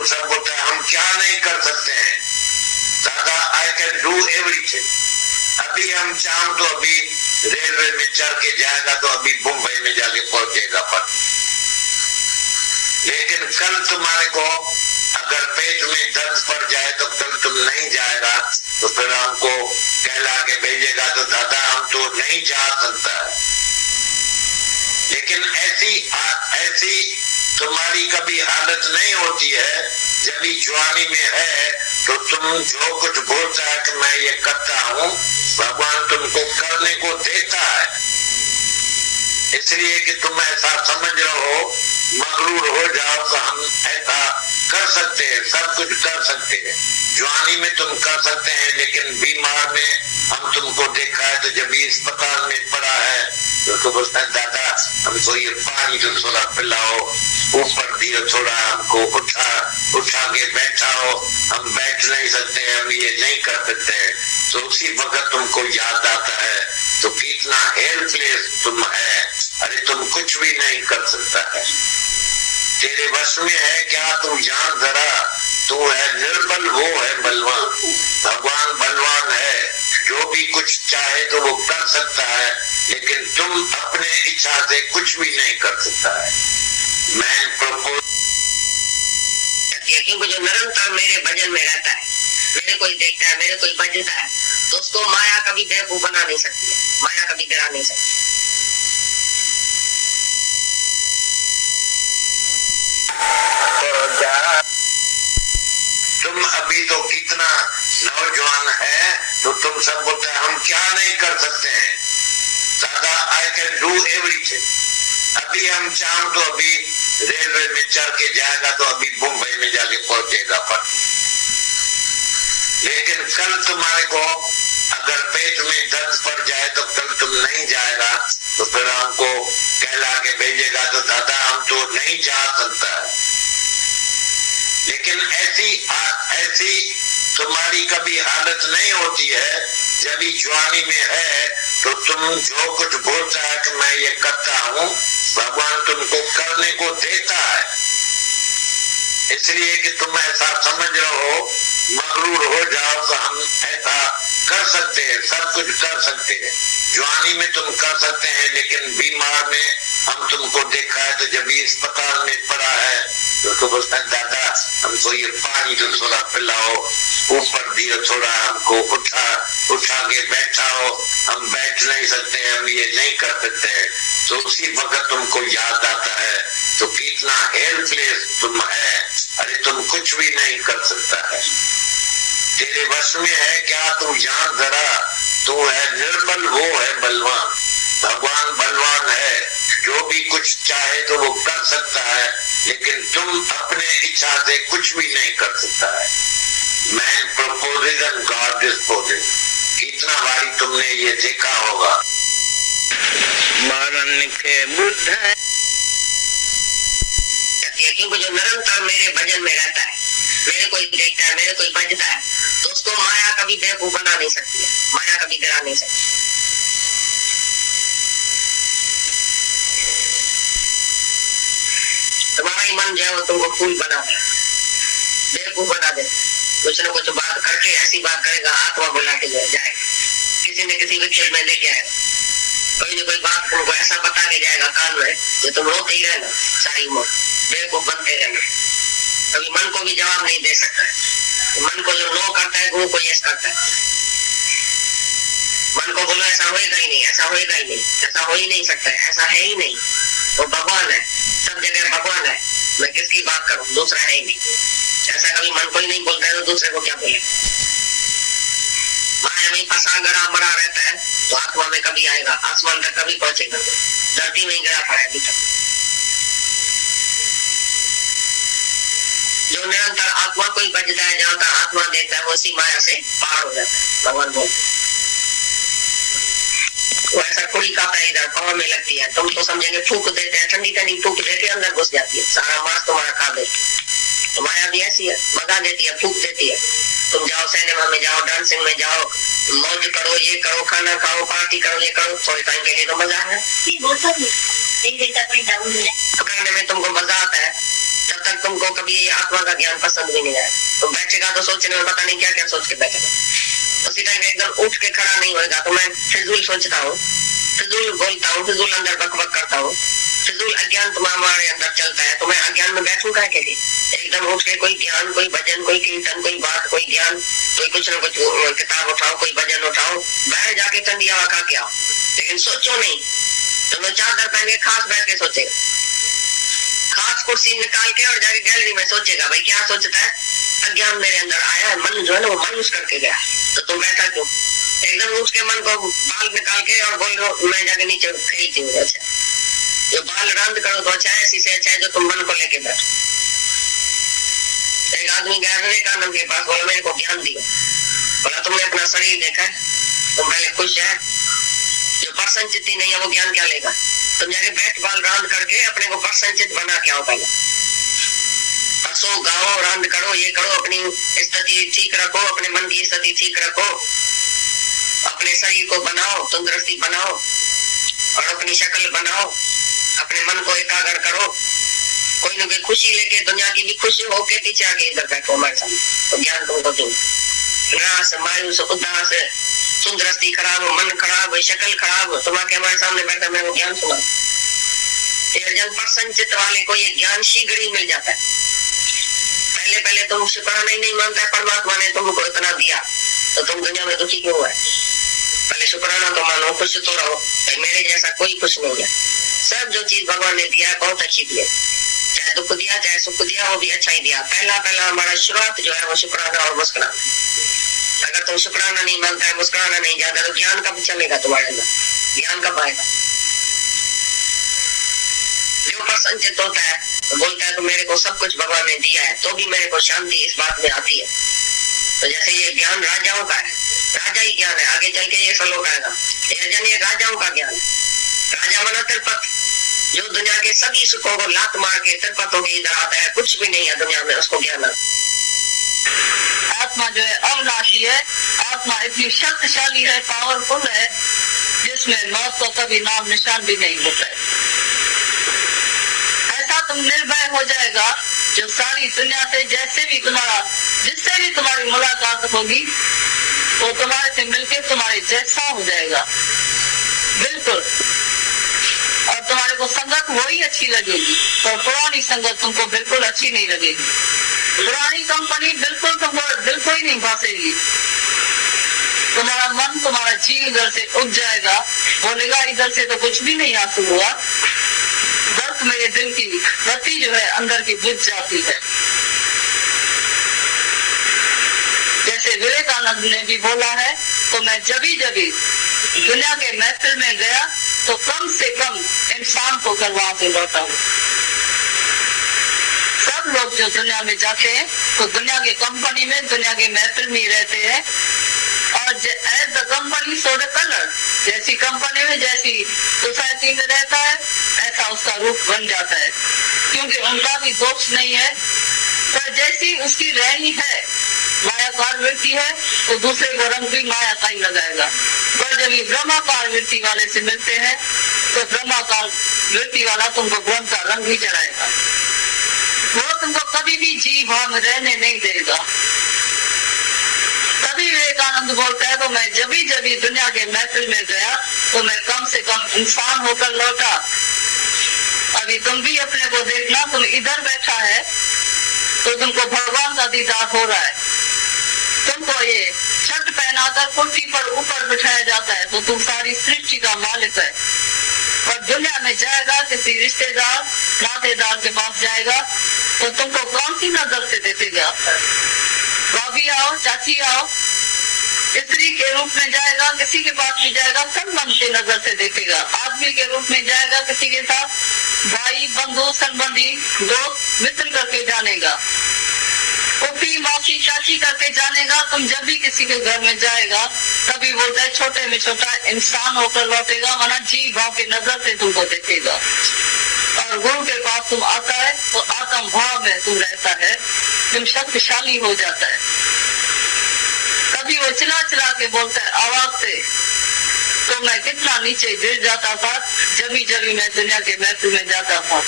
तुम सब बोलते हैं हम क्या नहीं कर सकते हैं। दादा आई कैन डू एवरीथिंग। अभी हम चाहूं तो अभी रेलवे में चढ़ के जाएगा तो अभी मुंबई में जाके पहुंचेगा, पर लेकिन कल तुम्हारे को अगर पेट में दर्द पड़ जाए तो कल तुम नहीं जाएगा तो फिर हमको कहला के भेजेगा तो दादा हम तो नहीं जा सकता है। लेकिन ऐसी तुम्हारी कभी हालत नहीं होती है। जब जवानी में है तो तुम जो कुछ बोलता है कि मैं ये करता हूँ, भगवान तुमको करने को देता है, इसलिए कि तुम ऐसा समझ रहे हो, मगरूर हो जाओ तो हम ऐसा कर सकते हैं, सब कुछ कर सकते हैं। जवानी में तुम कर सकते हैं, लेकिन बीमार में हम तुमको देखा है तो जब अस्पताल में पड़ा है तो बोलता है दादा हमको ये पानी तो थोड़ा पिलाओ, ऊपर दियो थोड़ा, हमको उठा के बैठाओ, हम बैठ नहीं सकते, हम ये नहीं कर सकते हैं। तो उसी वक्त तुमको याद आता है तो कितना हेल्पलेस तुम है। अरे तुम कुछ भी नहीं कर सकता है, तेरे वश में है क्या? तुम जान जरा, तू है निर्बल, वो है बलवान। भगवान बलवान है, जो भी कुछ चाहे तो वो कर सकता है, लेकिन तुम अपने इच्छा से कुछ भी नहीं कर सकता है। मैं प्रपोज क्योंकि जो निरंतर मेरे भजन में रहता है, मेरे कोई देखता है, मेरे कोई भजता है, तो उसको माया कभी बेवकूफ बना नहीं सकती है, माया कभी गिरा नहीं सकती। तुम अभी तो कितना नौजवान है तो तुम सब बोलते हैं हम क्या नहीं कर सकते हैं। दादा आई कैन डू एवरीथिंग। अभी हम चाहूं तो अभी रेलवे में चढ़ के जाएगा तो अभी मुंबई में जाके पहुंचेगा, पर लेकिन कल तुम्हारे को अगर पेट में दर्द पड़ जाए तो कल तुम नहीं जाएगा तो फिर हमको कहला के भेजेगा तो दादा हम तो नहीं जा सकता है। लेकिन ऐसी तुम्हारी कभी हालत नहीं होती है। जब जवानी में है तो तुम जो कुछ बोलता है कि मैं ये करता हूँ, भगवान तुमको करने को देता है, इसलिए कि तुम ऐसा समझ रहे हो, मगरूर हो जाओ तो हम ऐसा कर सकते हैं, सब कुछ कर सकते हैं। जवानी में तुम कर सकते हैं, लेकिन बीमार में हम तुमको देखा है तो जब अस्पताल में पड़ा है तो बोलता है दादा हमको ये पानी तो थोड़ा पिलाओ, ऊपर दियो थोड़ा, हमको उठा के बैठाओ, हम बैठ नहीं सकते, हम ये नहीं कर सकते हैं। तो उसी वक्त तुमको याद आता है तो कितना हेल्पलेस तुम है। अरे तुम कुछ भी नहीं कर सकता है, तेरे वश में है क्या? तुम जान जरा, तू है निर्बल, वो है बलवान। भगवान बलवान है, जो भी कुछ चाहे तो वो कर सकता है, लेकिन तुम अपने इच्छा से कुछ भी नहीं कर सकता है। Man proposes and God disposes. कितना बारी तुमने ये देखा होगा। मरण के बुद्ध है, क्योंकि जो निरंतर मेरे भजन में रहता है, मेरे कोई देखता है, मेरे कोई भजता है, तो उसको माया कभी बेवकूफ बना नहीं सकती है, माया कभी गिरा नहीं सकती। तुम्हारा ही मन जो है वो तुमको फूल बना दे, बेवकूफ बना दे, कुछ न कुछ बात करके ऐसी बात करेगा, आत्मा बुला के जाएगा, किसी न किसी विक्षेप में लेके आएगा, कोई न कोई बात तुमको ऐसा बता के जाएगा कान में, जो तुम रोते ही रहना सारी उम्र, बेवकूफ बनते रहना, कभी मन को भी जवाब नहीं दे सकता है। मन को जो नो करता है, गुरु को यस करता है। मन को बोलो ऐसा होएगा ही नहीं, ऐसा होएगा ही नहीं, ऐसा हो ही नहीं सकता है, ऐसा है ही नहीं, वो भगवान है, सब जगह भगवान है, मैं किसकी बात करूं, दूसरा है ही नहीं। ऐसा कभी मन को ही नहीं बोलता है तो दूसरे को क्या बोले। माया में फंसा गड़ा मरा रहता है तो आत्मा में कभी आएगा, आसमान तक कभी पहुंचेगा, धरती में ही गिरा पड़ा है अभी तक। जो निरंतर आत्मा को ही बजता है, जहाँ तक आत्मा देखता है वो उसी माया से पार हो जाता है। भगवान बोलते वो ऐसा कुड़ी का इधर पाँव में लगती है, तुम तो समझेंगे फूक देते हैं, ठंडी ठंडी फूक देते हैं, अंदर घुस जाती है, सारा मांस तुम्हारा खा देती है। तो माया भी ऐसी है, भगा देती है, फूक देती है। तुम जाओ सिनेमा में जाओ, डांसिंग में जाओ, मौज करो, ये करो, खाना खाओ, पार्टी करो, ये करो, थोड़े टाइम के लिए तो मजा है, करने में तुमको मजा आता है। जब तक तुम तुमको कभी ये आत्मा का ज्ञान पसंद भी नहीं आए, तो बैठेगा तो सोचने में पता नहीं क्या क्या सोच के बैठेगा। उसी टाइम एकदम उठ के खड़ा नहीं होगा तो मैं फिजूल सोचता हूँ, फिजूल बोलता हूँ, फिजूल अंदर बकबक करता हूँ, फिजूल अज्ञान तुम्हारे अंदर चलता है, तो मैं अज्ञान में बैठूंगा के लिए? एकदम उठ के कोई ज्ञान, कोई भजन, कोई कीर्तन, कोई बात, कोई ज्ञान, कोई कुछ न कुछ किताब उठाओ, कोई भजन उठाओ, बाहर जाके ठंडी हवा खा के आओ, लेकिन सोचो नहीं। तो मैं चादर पहन के खास बैठ के सोचेगा, खास कुर्सी निकाल के और जाके गैलरी में सोचेगा, भाई क्या सोचता है? अज्ञान मेरे अंदर आया है, मन जो है ना वो मायूस करके गया, तो तुम बैठा क्यों? एकदम उठ के मन को बाल निकाल के और बोल रहे मैं जाके नीचे खरीदती हूँ। अच्छा, जो बाल रंद करो तो अच्छा है, इसी से अच्छा है जो तुम मन को लेके बैठो। एक आदमी गया विवेकानंद के पास, बोला मेरे को ज्ञान दिया। बोला तुमने अपना शरीर देखा है? तुम पहले खुश है, जो प्रसन्नचित्त ही नहीं है वो ज्ञान क्या लेगा? तुम जाके बैठ बाल रांद करके अपने को प्रसन्नचित्त बना के आओ, पहले हंसो, गाओ, रांद करो, ये करो, अपनी स्थिति ठीक रखो, अपने मन की स्थिति ठीक रखो, अपने शरीर को बनाओ, तंदुरुस्ती बनाओ और अपनी शक्ल बनाओ, अपने मन को एकाग्र करो, कोई न कोई खुशी लेके, दुनिया की भी खुशी होके पीछे आके इधर बैठो हमारे सामने, तो ज्ञान तुमको दूं। निराश, मायूस, उदास, तंदुरुस्ती खराब, मन खराब, शक्ल खराब, तुम्हारे हमारे सामने बैठा मैं वो ज्ञान सुना। जन प्रसन्नचित्त वाले को ये ज्ञान शीघ्र ही मिल जाता है। पहले पहले तुम शुक्राना ही नहीं मानता है, परमात्मा ने तुमको इतना दिया तो तुम दुनिया में दुखी क्यों है? पहले शुक्राना तो मानो, खुश तो रहो, मेरे जैसा कोई खुश नहीं है। सब जो चीज भगवान ने दिया है बहुत अच्छी दी है, चाहे दुख दिया चाहे सुख दिया, वो भी अच्छा ही दिया। पहला हमारा शुरुआत जो है वो शुक्राना और मुस्कुराना। अगर तुम शुक्राना नहीं मानता है, मुस्कुराना नहीं जाता, तो ज्ञान कब चलेगा तुम्हारे अंदर? ज्ञान कब आएगा? जो प्रसन्नचित्त होता है बोलता है तो मेरे को सब कुछ भगवान ने दिया है, तो भी मेरे को शांति इस बात में आती है। तो जैसे ये ज्ञान राजाओं का है, राजा ही ज्ञान है, आगे चल के ये श्लोक आएगा, ये राजाओं का ज्ञान। राजा मना तिरपत, जो दुनिया के सभी सुखों को लात मार के तिरपतों के इधर आता है, कुछ भी नहीं है दुनिया में, उसको ज्ञान आता। आत्मा जो है अविनाशी है, आत्मा इतनी शक्तिशाली है, पावरफुल है, जिसमें मौत का कभी नाम निशान भी नहीं होता है। ऐसा तुम निर्भय हो जाएगा, जो सारी दुनिया से जिससे भी तुम्हारी मुलाकात होगी वो तुम्हारे से मिलके तुम्हारे जैसा हो जाएगा, बिल्कुल। और तुम्हारे को संगत वही अच्छी लगेगी, तो पुरानी संगत तुमको बिल्कुल अच्छी नहीं लगेगी। पुरानी कंपनी बिल्कुल तुमको बिल्कुल ही नहीं भासेगी। तुम्हारा मन, तुम्हारा जी इधर से उठ जाएगा, बोलेगा इधर से तो कुछ भी नहीं हासिल हुआ, बस मेरे दिल की गति जो है अंदर की बुझ जाती है। जैसे विवेकानंद ने भी बोला है, तो मैं जभी दुनिया के महफिल में गया तो कम से कम इंसान को कर वहां से लौटा हूँ। सब लोग जो दुनिया में जाते हैं तो दुनिया के कंपनी में, दुनिया के महफिल में रहते हैं, और as the company so the colour, जैसी कंपनी में, जैसी सोसाइटी में रहता है, ऐसा उसका रूप बन जाता है, क्योंकि उनका भी दोष नहीं है। पर जैसी उसकी रहनी है, मायाकार वृत्ति है, तो दूसरे को रंग भी माया का ही लगाएगा। पर जब ये ब्रह्माकार वृत्ति वाले से मिलते हैं तो ब्रह्माकार वृत्ति वाला तुमको ब्रह्म का रंग ही चढ़ाएगा, वो तुमको कभी भी जी भाव में रहने नहीं देगा। तभी विवेकानंद बोलता है, तो मैं जभी दुनिया के महफिल में गया तो मैं कम से कम इंसान होकर लौटा। अभी तुम भी अपने को देखना, तुम इधर बैठा है तो तुमको भगवान का दीदार हो रहा है, तुमको ये छठ पहनाकर कुर्सी पर ऊपर बिठाया जाता है, तो तुम सारी सृष्टि का मालिक है। और दुनिया में जाएगा, किसी रिश्तेदार नातेदार के पास जाएगा तो तुमको कौन सी नजर से देखेगा? भाभी आओ, चाची आओ, स्त्री के रूप में जाएगा, किसी के पास भी जाएगा, संबंध की नजर से देखेगा। आदमी के रूप में जाएगा, किसी के साथ भाई, बंधु, संबंधी, दोस्त, मित्र करके जानेगा, पुप्पी, मौसी, चाची करके जानेगा। तुम जब भी किसी के घर में जाएगा तभी बोलता है छोटे में छोटा इंसान होकर लौटेगा, वरना जी भाव की नजर से तुमको देखेगा। और गुरु के पास तुम आता है तो आत्म भाव में तुम रहता है, तुम शक्तिशाली हो जाता है। कभी वो चिल्ला के बोलता है आवाज से, तो मैं कितना नीचे गिर जाता था जब मैं दुनिया के महफिल में जाता था।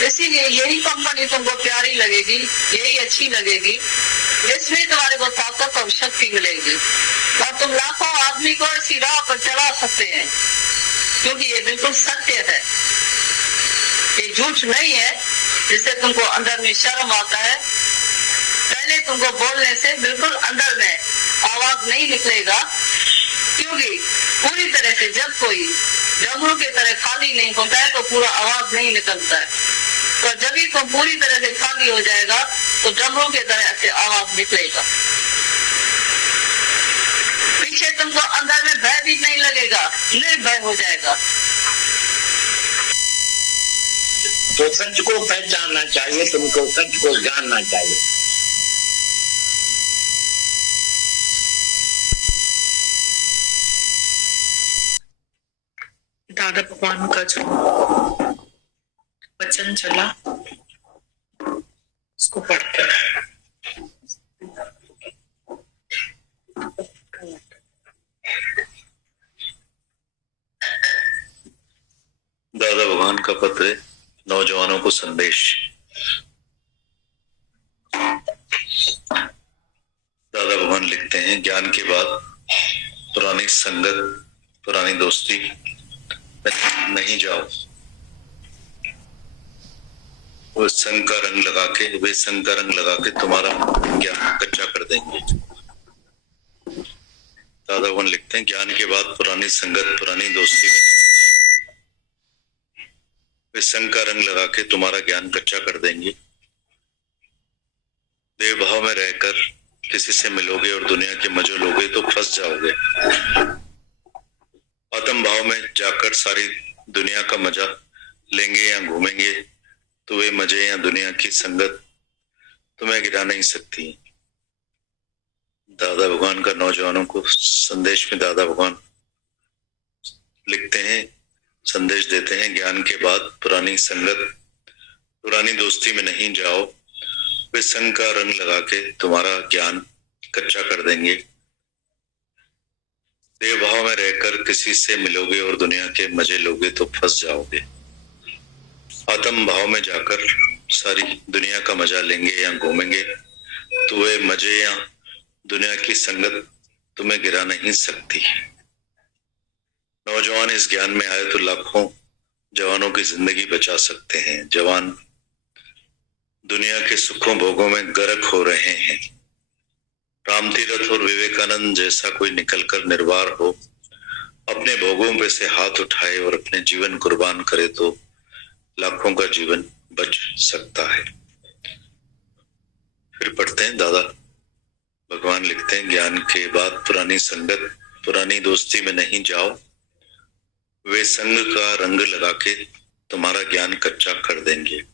इसीलिए यही कंपनी तुमको प्यारी लगेगी, यही अच्छी लगेगी, इसमें तुम्हारे को ताकत और शक्ति मिलेगी और तुम लाखों आदमी को इसी राह पर चला सकते हैं, क्योंकि ये बिल्कुल सत्य है, ये झूठ नहीं है जिससे तुमको अंदर में शर्म आता है। पहले तुमको बोलने से बिल्कुल अंदर में आवाज नहीं निकलेगा, क्योंकि पूरी तरह से जब कोई डमरू की तरह खाली नहीं होता है तो पूरा आवाज नहीं निकलता है, तो जब ही तुम पूरी तरह से खाली हो जाएगा तो डमरू की तरह से आवाज निकलेगा। पीछे तुमको अंदर में भय भी नहीं लगेगा, निर्भय हो जाएगा। तो सच को पहचानना चाहिए, तुमको सच को जानना चाहिए। दादा भगवान का जो वचन चला उसको पढ़ते हैं। दादा भगवान का पत्र है, नौजवानों को संदेश। दादा भगवान लिखते हैं, ज्ञान के बाद पुरानी संगत, पुरानी दोस्ती नहीं जाओ। वे संग का रंग लगा के तुम्हारा ज्ञान कच्चा कर देंगे। दादा भगवान लिखते हैं, ज्ञान के बाद पुरानी संगत, पुरानी दोस्ती में वे संग का रंग लगा के तुम्हारा ज्ञान कच्चा कर देंगे। देव भाव में रहकर किसी से मिलोगे और दुनिया के मजे लोगे तो फंस जाओगे। आत्म भाव में जाकर सारी दुनिया का मजा लेंगे या घूमेंगे तो वे मजे या दुनिया की संगत तुम्हें गिरा नहीं सकती। दादा भगवान का नौजवानों को संदेश में दादा भगवान लिखते हैं, संदेश देते हैं, ज्ञान के बाद पुरानी संगत, पुरानी दोस्ती में नहीं जाओ। वे संग का रंग लगा के तुम्हारा ज्ञान कच्चा कर देंगे। देव भाव में रहकर किसी से मिलोगे और दुनिया के मजे लोगे तो फंस जाओगे। आत्म भाव में जाकर सारी दुनिया का मजा लेंगे या घूमेंगे तो वे मजे या दुनिया की संगत तुम्हें गिरा नहीं सकती। नौजवान इस ज्ञान में आए तो लाखों जवानों की जिंदगी बचा सकते हैं। जवान दुनिया के सुखों भोगों में गर्क हो रहे हैं। रामतीरथ और विवेकानंद जैसा कोई निकलकर निर्वार हो, अपने भोगों पे से हाथ उठाए और अपने जीवन कुर्बान करे तो लाखों का जीवन बच सकता है। फिर पढ़ते हैं, दादा भगवान लिखते हैं, ज्ञान के बाद पुरानी संगत, पुरानी दोस्ती में नहीं जाओ। वे संग का रंग लगा के तुम्हारा ज्ञान कच्चा कर देंगे।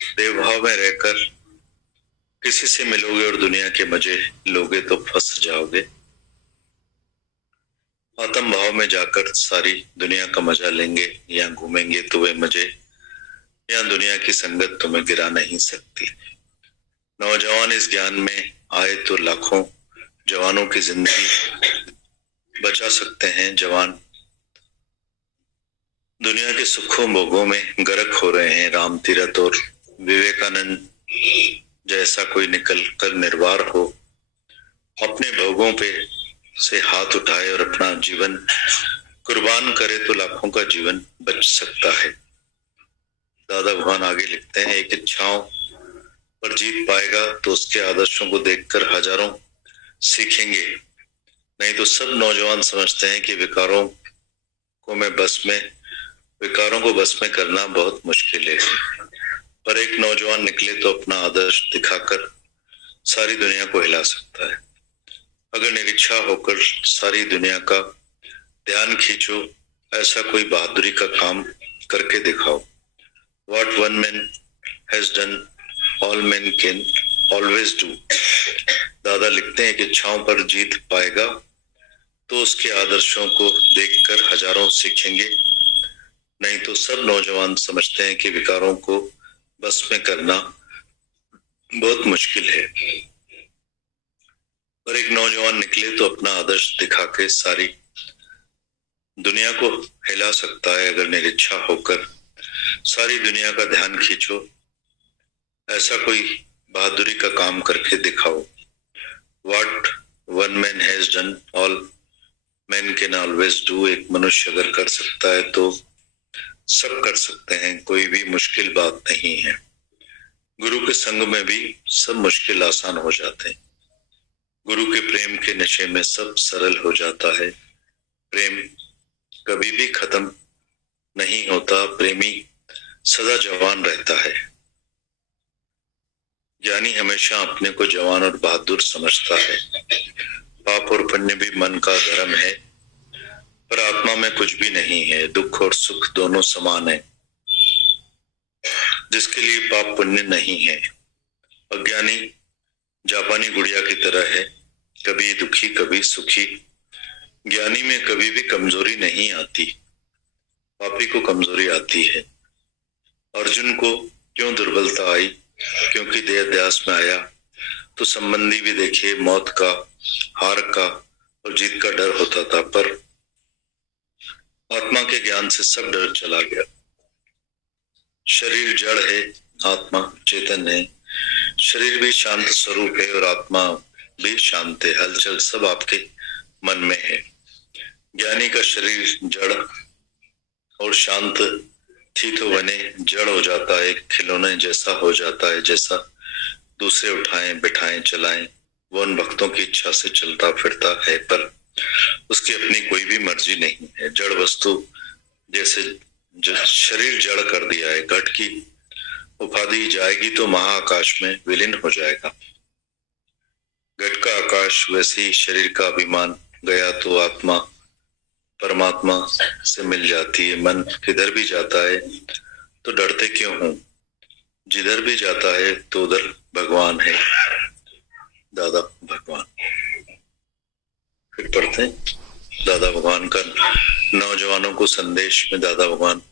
देव भाव में रहकर किसी से मिलोगे और दुनिया के मजे लोगे तो फंस जाओगे। आत्म भाव में जाकर सारी दुनिया का मजा लेंगे या घूमेंगे तो वे मजे या दुनिया की संगत तुम्हें गिरा नहीं सकती। नौजवान इस ज्ञान में आए तो लाखों जवानों की जिंदगी बचा सकते हैं। जवान दुनिया के सुखों भोगों में गर्क हो रहे हैं। रामतीरथ और विवेकानंद जैसा कोई निकल कर निर्वार हो, अपने भोगों पे से हाथ उठाए और अपना जीवन कुर्बान करे तो लाखों का जीवन बच सकता है। दादा भगवान आगे लिखते हैं, एक इच्छाओं पर जीत पाएगा तो उसके आदर्शों को देखकर हजारों सीखेंगे। नहीं तो सब नौजवान समझते हैं कि विकारों को बस में करना बहुत मुश्किल है, पर एक नौजवान निकले तो अपना आदर्श दिखाकर सारी दुनिया को हिला सकता है। अगर निरीक्षा होकर सारी दुनिया का ध्यान खींचो, ऐसा कोई बहादुरी का काम करके दिखाओ। What one man has done, all men can always do। दादा लिखते हैं कि इच्छाओं पर जीत पाएगा तो उसके आदर्शों को देखकर हजारों सीखेंगे। नहीं तो सब नौजवान समझते हैं कि विकारों को बस में करना बहुत मुश्किल है, पर एक नौजवान निकले तो अपना आदर्श दिखा के सारी दुनिया को हिला सकता है। अगर निरीक्षा होकर सारी दुनिया का ध्यान खींचो, ऐसा कोई बहादुरी का काम करके दिखाओ। What one man has done, all men can always do। एक मनुष्य अगर कर सकता है तो सब कर सकते हैं, कोई भी मुश्किल बात नहीं है। गुरु के संग में भी सब मुश्किल आसान हो जाते हैं। गुरु के प्रेम के नशे में सब सरल हो जाता है। प्रेम कभी भी खत्म नहीं होता, प्रेमी सदा जवान रहता है। ज्ञानी हमेशा अपने को जवान और बहादुर समझता है। पाप और पुण्य भी मन का धर्म है, पर आत्मा में कुछ भी नहीं है। दुख और सुख दोनों समान है, जिसके लिए पाप पुण्य नहीं है। अज्ञानी जापानी गुड़िया की तरह है, कभी दुखी कभी सुखी। ज्ञानी में कभी भी कमजोरी नहीं आती, पापी को कमजोरी आती है। अर्जुन को क्यों दुर्बलता आई? क्योंकि देह अध्यास में आया तो संबंधी भी देखे, मौत का, हार का और जीत का डर होता था, पर आत्मा के ज्ञान से सब डर चला गया। शरीर जड़ है, आत्मा चेतन है। शरीर भी शांत स्वरूप है और आत्मा भी शांत है। हलचल सब आपके मन में है। ज्ञानी का शरीर जड़ और शांत थी तो बने जड़ हो जाता है, खिलौने जैसा हो जाता है, जैसा दूसरे उठाएं बिठाएं चलाएं। वो उन भक्तों की इच्छा से चलता फिरता है, पर उसकी अपनी कोई भी मर्जी नहीं है। जड़ वस्तु जैसे शरीर जड़ कर दिया है। घट की उपाधि जाएगी तो महाआकाश में विलीन हो जाएगा। घट का आकाश, वैसे ही शरीर का अभिमान गया तो आत्मा परमात्मा से मिल जाती है। मन किधर भी जाता है तो डरते क्यों हूं? जिधर भी जाता है तो उधर भगवान है, दादा भगवान। फिर पढ़ते हैं दादा भगवान का नौजवानों को संदेश में। दादा भगवान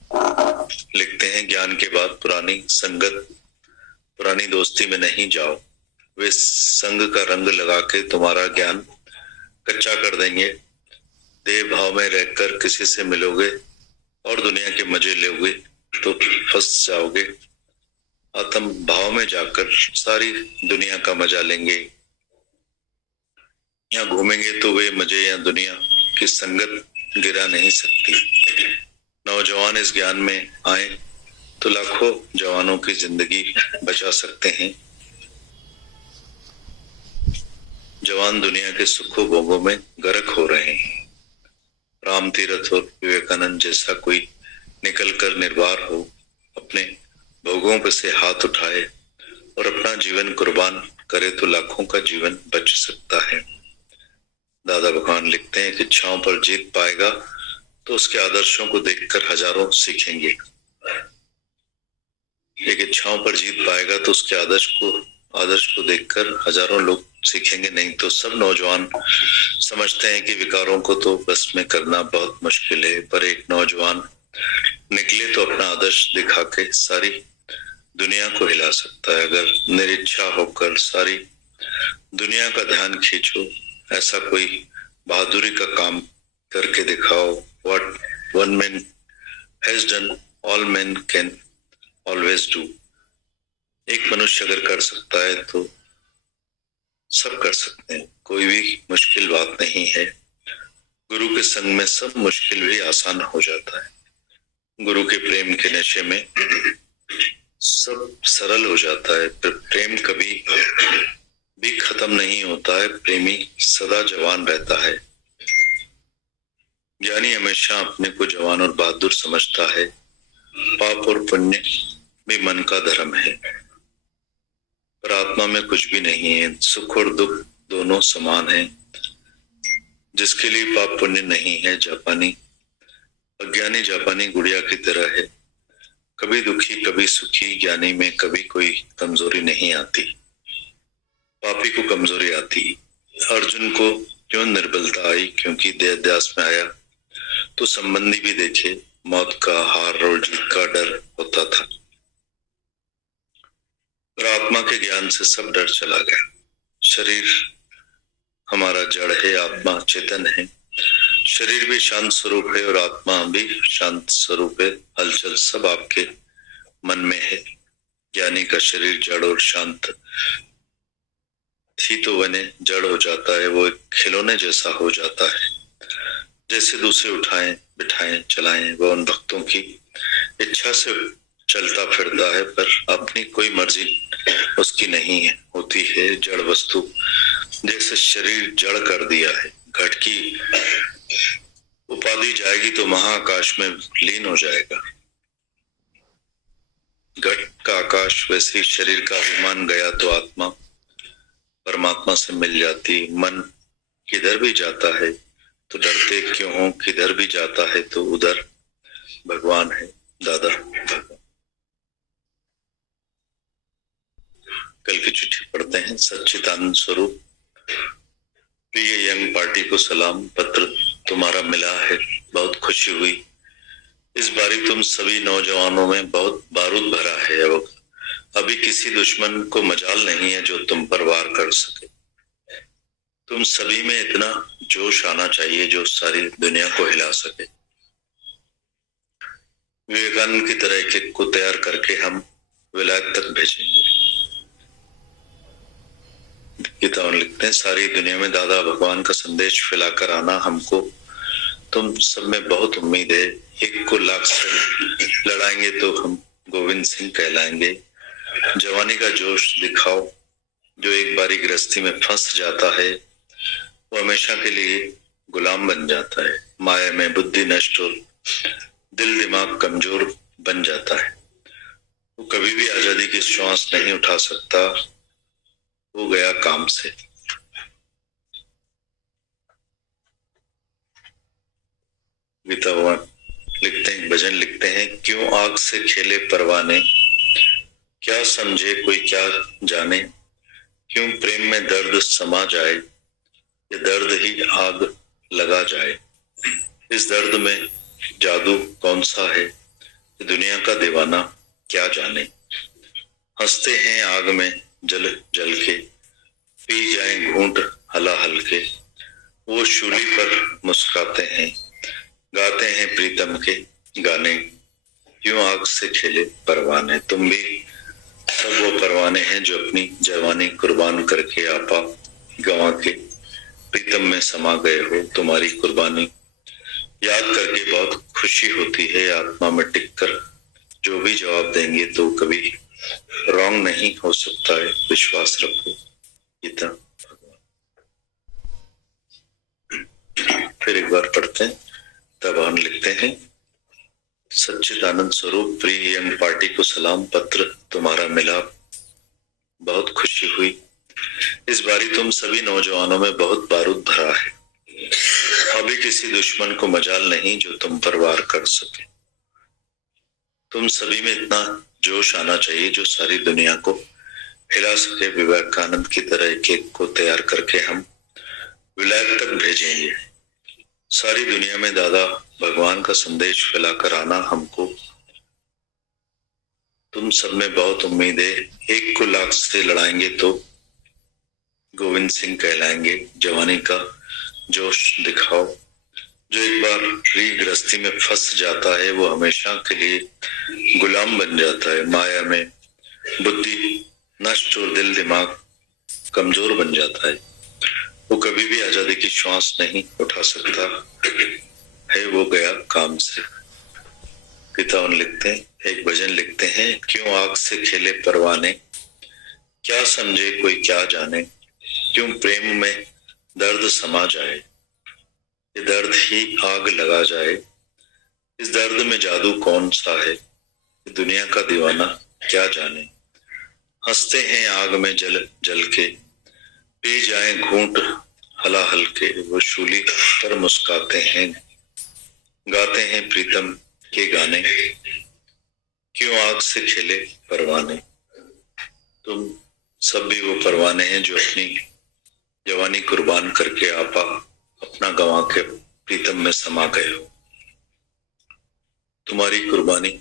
लिखते हैं, ज्ञान के बाद पुरानी संगत, पुरानी दोस्ती में नहीं जाओ। वे संग का रंग लगा के तुम्हारा ज्ञान कच्चा कर देंगे। देह भाव में रहकर किसी से मिलोगे और दुनिया के मजे लोगे तो फंस जाओगे। आत्म भाव में जाकर सारी दुनिया का मजा लेंगे। यहाँ घूमेंगे तो वे मजे या दुनिया की संगत गिरा नहीं सकती। नौजवान इस ज्ञान में आए तो लाखों जवानों की जिंदगी बचा सकते हैं। जवान दुनिया के सुखों भोगों में गर्क हो रहे हैं। राम तीरथ और विवेकानंद जैसा कोई निकल कर निर्वार हो, अपने भोगों पर से हाथ उठाए और अपना जीवन कुर्बान करे तो लाखों का जीवन बच सकता है। दादा भगवान लिखते हैं कि इच्छाओं पर जीत पाएगा तो उसके आदर्शों को देखकर हजारों सीखेंगे। एक इच्छाओं पर जीत पाएगा तो उसके आदर्श को देखकर हजारों लोग सीखेंगे। नहीं तो सब नौजवान समझते हैं कि विकारों को तो बस में करना बहुत मुश्किल है, पर एक नौजवान निकले तो अपना आदर्श दिखा के सारी दुनिया को हिला सकता है। अगर निरीच्छा होकर सारी दुनिया का ध्यान खींचो, ऐसा कोई बहादुरी का काम करके दिखाओ। What one man has done, all men can always do। एक मनुष्य अगर कर सकता है तो सब कर सकते हैं, कोई भी मुश्किल बात नहीं है। गुरु के संग में सब मुश्किल भी आसान हो जाता है। गुरु के प्रेम के नशे में सब सरल हो जाता है। प्रेम कभी भी खत्म नहीं होता है, प्रेमी सदा जवान रहता है। ज्ञानी हमेशा अपने को जवान और बहादुर समझता है। पाप और पुण्य भी मन का धर्म है, पर आत्मा में कुछ भी नहीं है। सुख और दुख दोनों समान हैं, जिसके लिए पाप पुण्य नहीं है। अज्ञानी जापानी गुड़िया की तरह है, कभी दुखी कभी सुखी। ज्ञानी में कभी कोई कमजोरी नहीं आती, पापी को कमजोरी आती। अर्जुन को क्यों निर्बलता आई? क्योंकि देह अध्यास में आया तो संबंधी भी देखे, मौत का, हार और जीत का डर होता था, पर आत्मा के ज्ञान से सब डर चला गया। शरीर हमारा जड़ है, आत्मा चेतन है। शरीर भी शांत स्वरूप है और आत्मा भी शांत स्वरूप है। हलचल सब आपके मन में है। ज्ञानी का शरीर जड़ और शांत थी तो बने जड़ हो जाता है, वो एक खिलौने जैसा हो जाता है। जैसे दूसरे उठाएं बिठाएं चलाएं, वह उन भक्तों की इच्छा से चलता फिरता है, पर अपनी कोई मर्जी उसकी नहीं है होती है। जड़ वस्तु जैसे शरीर जड़ कर दिया है। घट की उपाधि जाएगी तो महाआकाश में लीन हो जाएगा। घट का आकाश, वैसे ही शरीर का अभिमान गया तो आत्मा परमात्मा से मिल जाती। मन किधर भी जाता है तो डरते क्यों हो, किधर भी जाता है तो उधर भगवान है। दादा भगवान। कल की चिट्ठी पढ़ते हैं। सच्चिदानंद स्वरूप, प्रिय यंग पार्टी को सलाम। पत्र तुम्हारा मिला है, बहुत खुशी हुई। इस बारी तुम सभी नौजवानों में बहुत बारूद भरा है। अभी किसी दुश्मन को मजाल नहीं है जो तुम पर वार कर सके। तुम सभी में इतना जोश आना चाहिए जो सारी दुनिया को हिला सके। विवेकानंद की तरह एक को तैयार करके हम विलायत तक भेजेंगे। गीता में लिखते हैं, सारी दुनिया में दादा भगवान का संदेश फैलाकर आना हमको तुम सब में बहुत उम्मीद है। एक को लाख से लड़ाएंगे तो हम गोविंद सिंह कहलाएंगे। जवानी का जोश दिखाओ। जो एक बारी गृहस्थी में फंस जाता है वो हमेशा के लिए गुलाम बन जाता है। माया में बुद्धि नष्ट और दिल दिमाग कमजोर बन जाता है। वो कभी भी आजादी की श्वास नहीं उठा सकता। वो गया काम से। गीता भगवान लिखते हैं, भजन लिखते हैं, क्यों आग से खेले परवाने, क्या समझे कोई क्या जाने, क्यों प्रेम में दर्द समा जाए, ये दर्द ही आग लगा जाए। इस दर्द में जादू कौन सा है, ये दुनिया का दीवाना क्या जाने। हंसते हैं आग में जल जल के, पी जाएं घूंट हला हल्के। वो शूली पर मुस्कुराते हैं, गाते हैं प्रीतम के गाने, क्यों आग से खेले परवाने। तुम भी सब वो परवाने हैं जो अपनी जवानी कुर्बान करके आपा गंवा के प्रीतम में समा गए हो। तुम्हारी कुर्बानी याद करके बहुत खुशी होती है। आत्मा में टिककर जो भी जवाब देंगे तो कभी रॉन्ग नहीं हो सकता है, विश्वास रखो। गीता भगवान। फिर एक बार पढ़ते हैं। तब हम लिखते हैं, सच्चिदानंद स्वरूप, प्रिय यंग पार्टी को सलाम। पत्र तुम्हारा मिला, बहुत खुशी हुई। इस बारी तुम सभी नौजवानों में बहुत बारूद भरा है। अभी किसी दुश्मन को मजाल नहीं जो तुम पर वार कर सके। तुम सभी में इतना जोश आना चाहिए जो सारी दुनिया को हिला सके। विवेकानंद की तरह एक एक को तैयार करके हम विलायत तक भेजेंगे। सारी दुनिया में दादा भगवान का संदेश फैलाकर आना हमको तुम सब में बहुत उम्मीद है। एक को लाख से लड़ाएंगे तो गोविंद सिंह कहलाएंगे। जवानी का जोश दिखाओ। जो एक बार गृहस्थी में फंस जाता है वो हमेशा के लिए गुलाम बन जाता है। माया में बुद्धि नष्ट और दिल दिमाग कमजोर बन जाता है। वो कभी भी आजादी की श्वास नहीं उठा सकता है, वो गया काम से। पितावन लिखते हैं, एक भजन लिखते हैं, क्यों आग से खेले परवाने, क्या समझे कोई क्या जाने, क्यों प्रेम में दर्द समा जाए, ये दर्द ही आग लगा जाए। इस दर्द में जादू कौन सा है, दुनिया का दीवाना क्या जाने। हंसते हैं आग में जल जल के, पी जाएं घूंट हला हल्के। वो शूली पर मुस्काते हैं, गाते हैं प्रीतम के गाने, क्यों आग से खेले परवाने। तुम सब भी वो परवाने हैं जो अपनी जवानी कुर्बान करके आपा अपना गंवा के प्रीतम में समा गए हो। तुम्हारी कुर्बानी